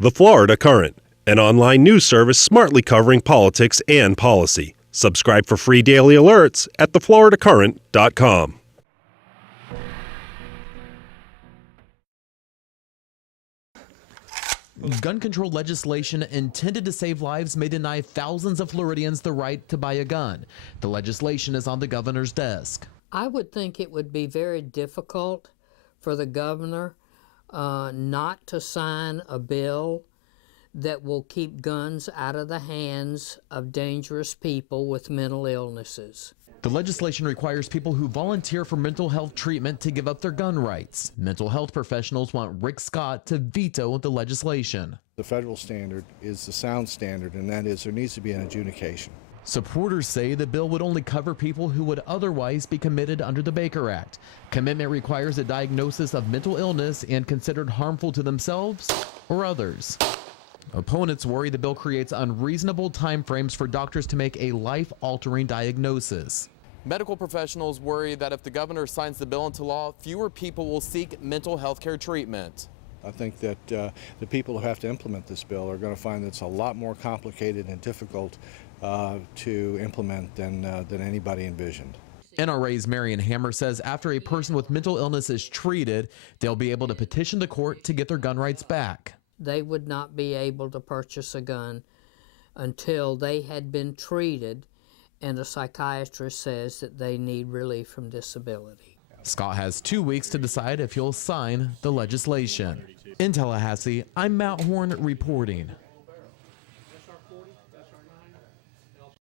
The Florida Current, an online news service smartly covering politics and policy. Subscribe for free daily alerts at thefloridacurrent.com. Gun control legislation intended to save lives may deny thousands of Floridians the right to buy a gun. The legislation is on the governor's desk. I would think it would be very difficult for the governor not to sign a bill that will keep guns out of the hands of dangerous people with mental illnesses. The legislation requires people who volunteer for mental health treatment to give up their gun rights. Mental health professionals want Rick Scott to veto the legislation. The federal standard is the sound standard, and that is there needs to be an adjudication. Supporters say the bill would only cover people who would otherwise be committed under the Baker Act. Commitment requires a diagnosis of mental illness and considered harmful to themselves or others. Opponents worry the bill creates unreasonable timeframes for doctors to make a life-altering diagnosis. Medical professionals worry that if the governor signs the bill into law, fewer people will seek mental health care treatment. I think that the people who have to implement this bill are going to find that it's a lot more complicated and difficult to implement than anybody envisioned. NRA's Marion Hammer says after a person with mental illness is treated, they'll be able to petition the court to get their gun rights back. They would not be able to purchase a gun until they had been treated and a psychiatrist says that they need relief from disability. Scott has 2 weeks to decide if he'll sign the legislation. In Tallahassee, I'm Matt Horn reporting.